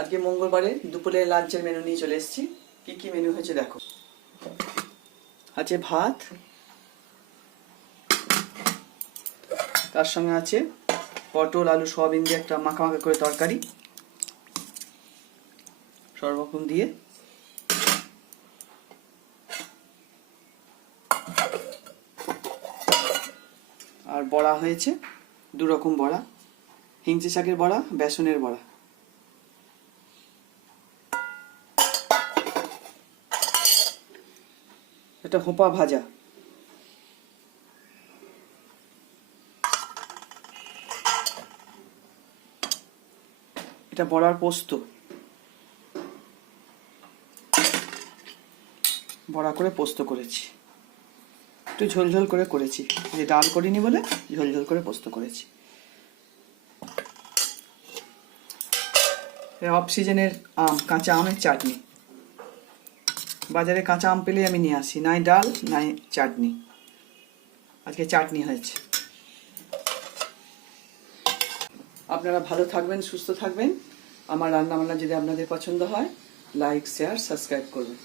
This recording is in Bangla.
আজকে মঙ্গলবারে দুপুরে লাঞ্চের মেনু নিয়ে চলে এসেছি। কি কি মেনু হয়েছে দেখো। আছে ভাত, তার সঙ্গে আছে পটল আলু সয়াবিন দিয়ে একটা মাখা মাখা করে তরকারি, সব রকম দিয়ে। আর বড়া হয়েছে, দু রকম বড়া, হিংচে শাকের বড়া, বেসনের বড়া। এটা হোপা ভাজা, এটা বড়ার পোস্ত, বড়া করে পোস্ত করেছি, একটু ঝোলঝোল করে করেছি, যে ডাল করিনি বলে ঝোলঝোল করে পোস্ত করেছি। অফ সিজনের আম, কাঁচা আমের চাটনি। বাজারে কাঁচা আম পেলে আমি নিয়ে আসি, নাই ডাল নাই চাটনি। আজকে চাটনি হয়েছে। আপনারা ভালো থাকবেন, সুস্থ থাকবেন। আমার রান্নাবান্না যদি আপনাদের পছন্দ হয়, লাইক শেয়ার সাবস্ক্রাইব করবেন।